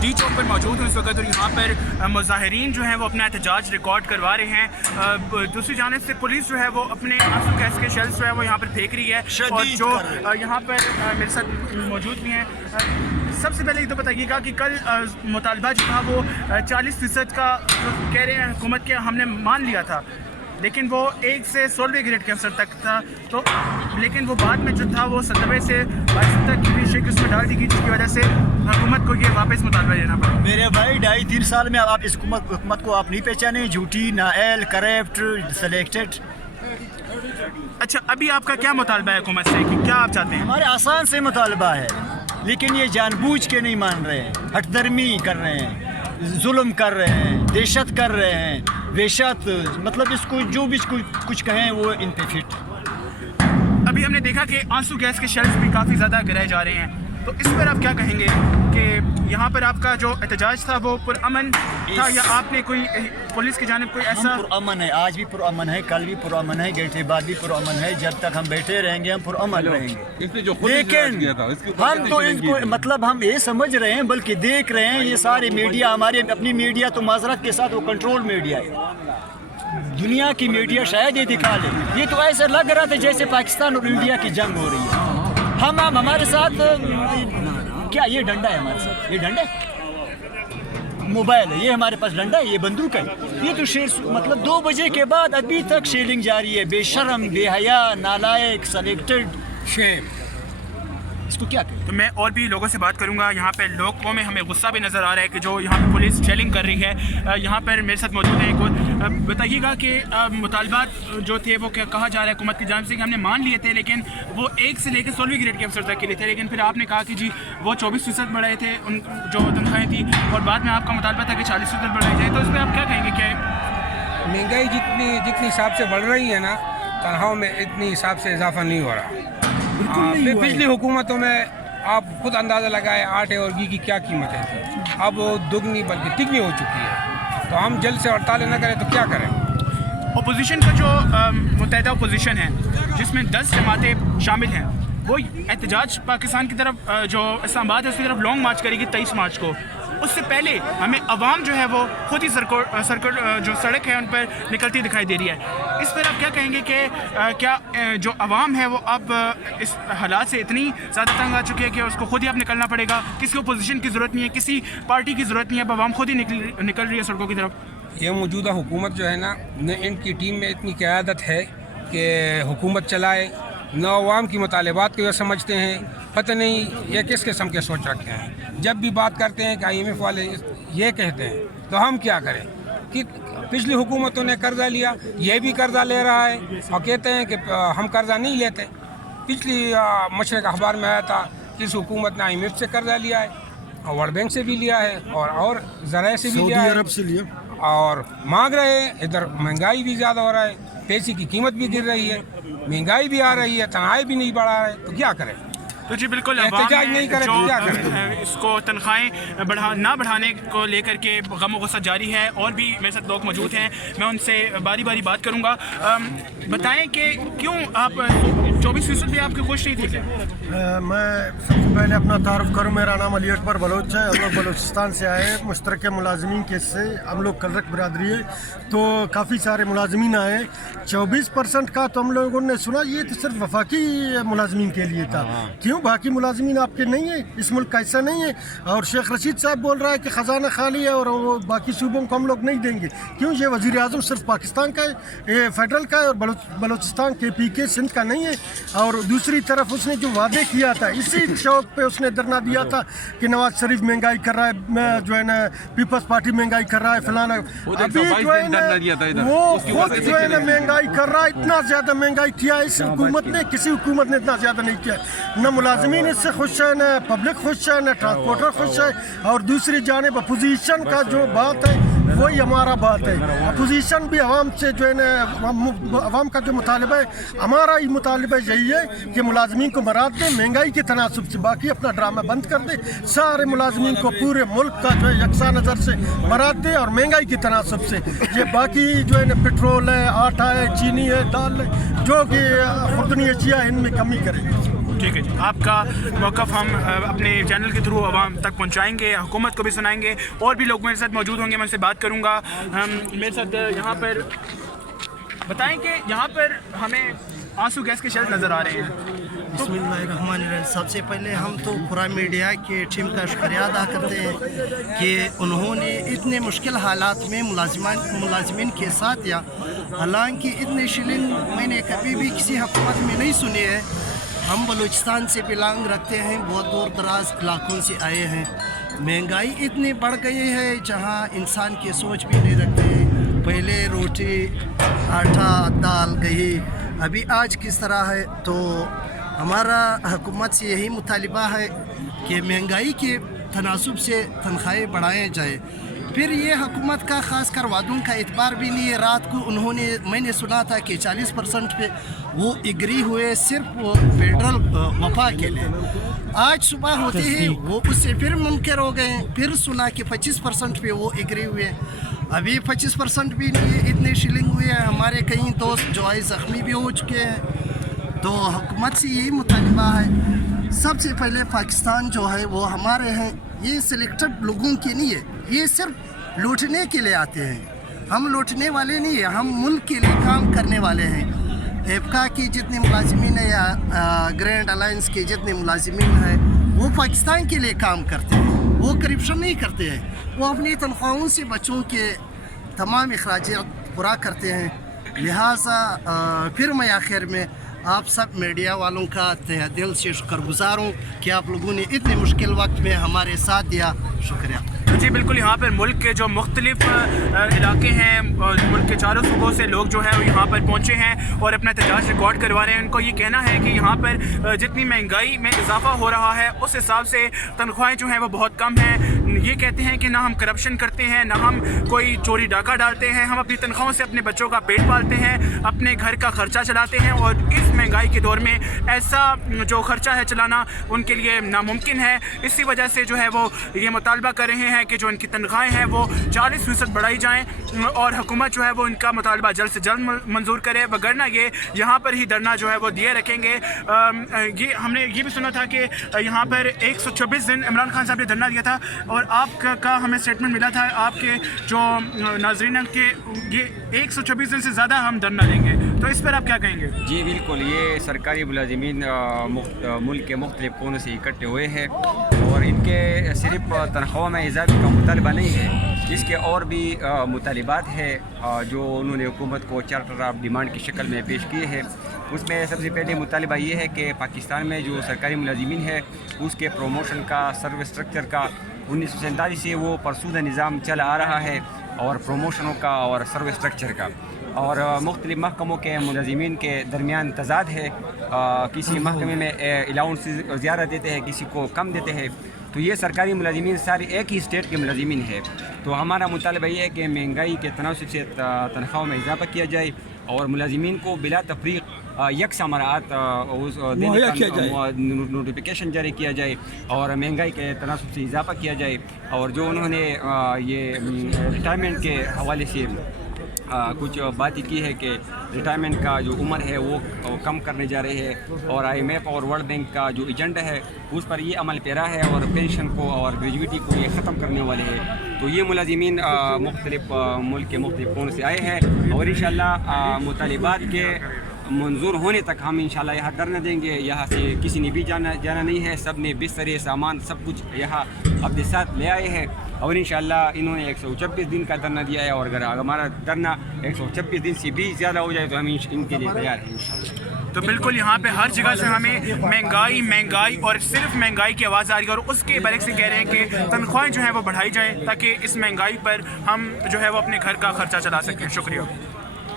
D चौक पर मौजूद हूँ इस वक्त, और यहाँ पर मुजाहिरीन जो हैं वो अपना एहतजाज रिकॉर्ड करवा रहे हैं। दूसरी जानिब से पुलिस जो है वो अपने आंसू गैस के शेल्स जो है वो यहाँ पर फेंक रही है, और जो यहाँ पर मेरे साथ मौजूद भी हैं। सबसे पहले ये तो बताइएगा कि कल मुतालबा जो था वो 40% का कह रहे हैं हुकूमत के हमने मान लिया था, लेकिन वो 1 से 16वें ग्रेड के अफसर तक था, तो लेकिन वो बाद में जो था वो 17वें से 22 तक की भी शेख उसमें डाल दी गई, जिसकी वजह से हुकूमत को ये वापस मुतालबा देना पड़ा। मेरे भाई 2.5-3 साल में आप इस हुकूमत को आप नहीं पहचाने, झूठी, नाअहल, करप्ट, सिलेक्टेड। अच्छा, अभी आपका क्या मुतालबा है हुकूमत से, कि क्या आप चाहते हैं? हमारे आसान से मुतालबा है, लेकिन ये जानबूझ के नहीं मान रहे हैं, हटदर्मी कर रहे हैं, जुल्म कर रहे हैं, दहशत कर रहे हैं, वहशत, मतलब इसको जो भी कुछ कहें वो इन पे फिट। अभी हमने देखा कि आंसू गैस के शेल्फ भी काफ़ी ज़्यादा गिराए जा रहे हैं, तो इस पर आप क्या कहेंगे कि यहाँ पर आपका जो एहतजाज था वो पुरअमन था, या आपने कोई पुलिस की जानिब कोई ऐसा? पुरअमन है, आज भी पुरअमन है, कल भी पुरअमन है, घंटे बाद भी पुरअमन है, जब तक हम बैठे रहेंगे हम पुरअमन रहेंगे। लेकिन हम तो इनको मतलब हम ये समझ रहे हैं, बल्कि देख रहे हैं, ये सारे मीडिया हमारे अपनी मीडिया तो माजरत के साथ वो कंट्रोल मीडिया है, दुनिया की मीडिया शायद ये दिखा ले, ये तो ऐसा लग रहा था जैसे पाकिस्तान और इंडिया की जंग हो रही है। हम हमारे साथ क्या ये डंडा है, हमारे साथ ये डंडा है, मोबाइल है, ये हमारे पास डंडा है, ये बंदूक है, ये तो शेर मतलब 2 बजे के बाद अभी तक शेलिंग जारी है। बेशरम, बेहया, नालायक, सेलेक्टेड, शेम, इसको क्या कहें? तो मैं और भी लोगों से बात करूंगा। यहाँ पे लोगों में हमें गुस्सा भी नज़र आ रहा है कि जो यहाँ पे पुलिस शेलिंग कर रही है। यहाँ पर मेरे साथ मौजूद है एक और, बताइएगा कि मुतालबात जो थे वो क्या कहा जा रहा है हुकूमत की जानिब से कि हमने मान लिए थे, लेकिन वो 1 से लेकर 16वीं ग्रेड के अफसर तक के लिए थे, लेकिन फिर आपने कहा कि जी वो 24% बढ़ाए थे उन जो तनख्वाहें थी, और बाद में आपका मुतालबा था कि 40% बढ़ाई जाए, तो इस पर आप क्या कहेंगे? क्या महंगाई जितनी हिसाब से बढ़ रही है ना, तनख्वाहों में इतनी हिसाब से इजाफा नहीं हो रहा। पिछली हुकूमतों में आप खुद अंदाज़ा लगाए आटे और घी की क्या कीमतें थी, अब वो दुगनी बल्कि तिगनी हो चुकी है। तो हम जल्द से हड़तालें न करें तो क्या करें? अपोजिशन का जो मुत्तहिदा अपोजिशन है जिसमें 10 जमातें शामिल हैं, वो एहतजाज पाकिस्तान की तरफ जो इस्लामाबाद है उसकी तरफ लॉन्ग मार्च करेगी 23 मार्च को। उससे पहले हमें अवाम जो है वो खुद ही सर्कल जो सड़क है उन पर निकलती दिखाई दे रही है। इस पर आप क्या कहेंगे कि क्या जो अवाम है वो अब इस हालात से इतनी ज़्यादा तंग आ चुकी है कि उसको खुद ही अब निकलना पड़ेगा, किसी अपोजिशन की ज़रूरत नहीं है, किसी पार्टी की ज़रूरत नहीं है, अब अवाम खुद ही निकल रही है सड़कों की तरफ? ये मौजूदा हुकूमत जो है ना, न इनकी टीम में इतनी क़यादत है कि हुकूमत चलाए, न अवाम की मुतालबात को ये समझते हैं, पता नहीं ये किस किस्म के सोच रखते हैं। जब भी बात करते हैं कि IMF वाले ये कहते हैं, तो हम क्या करें कि पिछली हुकूमतों ने कर्जा लिया, ये भी कर्जा ले रहा है और कहते हैं कि हम कर्जा नहीं लेते। पिछली मशरक़ अखबार में आया था कि इस हुकूमत ने IMF से कर्जा लिया है, और वर्ल्ड बैंक से भी लिया है, और ज़राए से भी लिया है, अरब से लिया, और मांग रहे हैं। इधर महंगाई भी ज़्यादा हो रहा है, पैसे की कीमत भी गिर रही है, महंगाई भी आ रही है, तनख्वाहें भी नहीं बढ़ा रहे, तो क्या करें? तो जी बिल्कुल, एहतजाज नहीं करें तो क्या करें? इसको तनख्वाहें ना बढ़ाने को लेकर के गम गुस्सा जारी है, और भी मेरे साथ लोग मौजूद हैं, मैं उनसे बारी बारी बात करूंगा। बताएं कि क्यों आप 24% भी आपके खुश नहीं थे क्या? मैं सबसे पहले अपना तारुफ करूँ, मेरा नाम अली अकबर बलोच है, हम लोग बलोचिस्तान से आए हैं, मुश्तरक मुलाजमीन के से हम लोग कलरक बरादरी है, तो काफ़ी सारे मुलाजमीन आए। 24% का तो हम लोगों ने सुना ये तो सिर्फ वफाकी मुलाजमीन के लिए था, क्यों बाकी मुलाजमीन आपके नहीं है? इस मुल्क का हिस्सा नहीं है? और शेख रशीद साहब बोल रहा है कि ख़जाना खाली है और वो बाकी सूबों को हम लोग नहीं देंगे, क्यों? ये वज़ीर आज़म सिर्फ पाकिस्तान का है, ये फेडरल का है, और बलोचिस्तान KPK सिंध का नहीं है। और दूसरी तरफ उसने जो वादे किया था, इसी शौक पे उसने धरना दिया था कि नवाज शरीफ महंगाई कर रहा है, जो है ना पीपल्स पार्टी महंगाई कर रहा है, फलाना। अभी जो है ना वो खुद जो है ना महंगाई कर रहा है, इतना ज़्यादा महंगाई किया इस हुकूमत ने, किसी हुकूमत ने इतना ज़्यादा नहीं किया। न मुलाजमीन इससे खुश है, न पब्लिक खुश है, न ट्रांसपोर्टर खुश है। और दूसरी जानिब अपोजिशन का जो बात है वही हमारा बात है। अपोजिशन भी अवाम से जो है ना, अवाम का जो मुतालबा है, हमारा ही मुतालबा यही है कि मुलाजमीन को मराद दे, महंगाई के तनासब से, बाकी अपना ड्रामा बंद कर दे, सारे मुलाजमीन को पूरे मुल्क का जो है यकसा नज़र से मराद दे, और महंगाई की तनासब से ये बाकी जो है ना पेट्रोल है, आटा है, चीनी है, दाल है, जो कि खुर्दनी अशिया इनमें कमी करे। ठीक है जी, आपका मौक़िफ़ हम अपने चैनल के थ्रू आवाम तक पहुंचाएंगे, हुकूमत को भी सुनाएंगे, और भी लोग मेरे साथ मौजूद होंगे, मैं उनसे बात करूंगा। मेरे साथ यहाँ पर बताएं कि यहाँ पर हमें आंसू गैस के शेल्स नज़र आ रहे हैं। बिस्मिल्लाहिर्रहमानिर्रहीम। सबसे पहले हम तो पूरा मीडिया के टीम का शुक्रिया अदा करते हैं कि उन्होंने इतने मुश्किल हालात में मुलाजिमीन के साथ दिया। हालांकि इतने शिलिंग मैंने कभी भी किसी हुकूमत में नहीं सुनी है। हम बलूचिस्तान से बिलोंग रखते हैं, बहुत दूर दराज इलाकों से आए हैं। महंगाई इतनी बढ़ गई है जहाँ इंसान की सोच भी नहीं रखते हैं। पहले रोटी, आटा, दाल, दही, अभी आज किस तरह है। तो हमारा हुकूमत से यही मुतालिबा है कि महंगाई के तनासब से तनख्वाहें बढ़ाए जाए। फिर ये हुकूमत का ख़ास कर वादों का एतबार भी नहीं है। रात को मैंने सुना था कि 40% पे वो एग्री हुए सिर्फ फेडरल वफा के लिए। आज सुबह होते ही वो उससे फिर मुनकर हो गए। फिर सुना कि 25% पे वो एग्री हुए। अभी 25% भी नहीं है, इतने शिलिंग हुए हैं। हमारे कई दोस्त जो आए ज़ख्मी भी हो चुके हैं। तो हुकूमत से यही मुतालिबा है, सबसे पहले पाकिस्तान जो है वो हमारे हैं, ये सिलेक्टेड लोगों के नहीं है। ये सिर्फ लूटने के लिए आते हैं। हम लूटने वाले नहीं हैं, हम मुल्क के लिए काम करने वाले हैं। एफका की जितने मुलाजिमीन है या ग्रैंड अलायंस के जितने मुलाजिमीन हैं वो पाकिस्तान के लिए काम करते हैं, वो करप्शन नहीं करते हैं। वो अपनी तनख्वाहों से बच्चों के तमाम अखराजात पूरा करते हैं। लिहाजा फिर मैं आखिर में आप सब मीडिया वालों का तहे दिल से शुक्रगुजार हूँ कि आप लोगों ने इतने मुश्किल वक्त में हमारे साथ दिया। शुक्रिया जी। बिल्कुल, यहाँ पर मुल्क के जो मुख्तलिफ इलाके हैं, मुल्क के चारों सूबों से लोग जो है वो यहाँ पर पहुँचे हैं और अपना एहतजाज रिकॉर्ड करवा रहे हैं। उनको ये कहना है कि यहाँ पर जितनी महंगाई में इजाफा हो रहा है उस हिसाब से तनख्वाहें जो हैं वो बहुत कम हैं। ये कहते हैं कि ना हम करप्शन करते हैं, ना हम कोई चोरी डाका डालते हैं, हम अपनी तनख्वाहों से अपने बच्चों का पेट पालते हैं, अपने घर का खर्चा चलाते हैं। और इस महंगाई के दौर में ऐसा जो खर्चा है चलाना उनके लिए नामुमकिन है। इसी वजह से जो है वो ये मुतालबा कर रहे हैं कि जो इनकी तनख्वाहें हैं वो 40% बढ़ाई जाएं और हुकूमत जो है वो इनका मुतालबा जल्द से जल्द मंजूर करे, वगरना ये यहाँ पर ही धरना जो है वो दिए रखेंगे। ये हमने ये भी सुना था कि यहाँ पर 126 दिन इमरान खान साहब ने धरना दिया था और आपका हमें स्टेटमेंट मिला था आपके जो नाज़रीन के ये 126 दिन से ज़्यादा हम धरना देंगे, तो इस पर आप क्या कहेंगे? जी बिल्कुल, ये सरकारी मुलाजिमीन मुल्क के मुख्तलिफ कोनों से इकट्ठे हुए हैं और इनके सिर्फ तनख्वाह में इजाफे का मुतालबा नहीं है, इसके और भी मुतालिबात है जो उन्होंने हुकूमत को चार्टर ऑफ डिमांड की शक्ल में पेश किए हैं। उसमें सबसे पहले मुतालबा ये है कि पाकिस्तान में जो सरकारी मुलाजिमीन है उसके प्रोमोशन का, सर्विस स्ट्रक्चर का 1947 से वो परसूदा निज़ाम चला आ रहा है और प्रोमोशनों का और सर्विस स्ट्रक्चर का, और मुख्तलिफ महकमों के मुलाजिमीन के दरमियान तजाद है। किसी महकमे में अलाउंस ज़्यादा देते हैं, किसी को कम देते हैं। तो ये सरकारी मुलाजिमीन सारे एक ही स्टेट के मुलाजिमीन है। तो हमारा मुतालबा ये है कि महंगाई के तनासब से तनख्वाह में इजाफा किया जाए और मुलाजिमीन को बिला तफरीक यकसा मराहत नोटिफिकेशन जारी किया जाए और महंगाई के तनासब से इजाफा किया जाए। और जो उन्होंने ये रिटायरमेंट के हवाले से कुछ बातें की है कि रिटायरमेंट का जो उम्र है वो कम करने जा रहे हैं और IMF और वर्ल्ड बैंक का जो एजेंडा है उस पर ये अमल पैरा है और पेंशन को और ग्रेजुएटी को ये ख़त्म करने वाले हैं। तो ये मुलाजिमीन मुख्तलिफ मुल्क के मुख्तलिफ कोनों से आए हैं और इंशाअल्लाह मुतालिबात के मंजूर होने तक हम इंशाल्लाह यहाँ धरना देंगे। यहाँ से किसी ने भी जाना नहीं है, सब ने बिस्तरे सामान सब कुछ यहाँ अपने साथ ले आए हैं और इंशाल्लाह इन्होंने 126 दिन का धरना दिया है और अगर हमारा धरना 126 दिन से भी ज़्यादा हो जाए तो हम इनके लिए तैयार हैं इंशाल्लाह। तो बिल्कुल यहाँ पे हर जगह से हमें महंगाई और सिर्फ महंगाई की आवाज़ आ रही है और उसके बरक्स से कह रहे हैं कि तनख्वाहें जो हैं वो बढ़ाई जाएँ ताकि इस महंगाई पर हम जो है वो अपने घर का खर्चा चला सकें। शुक्रिया।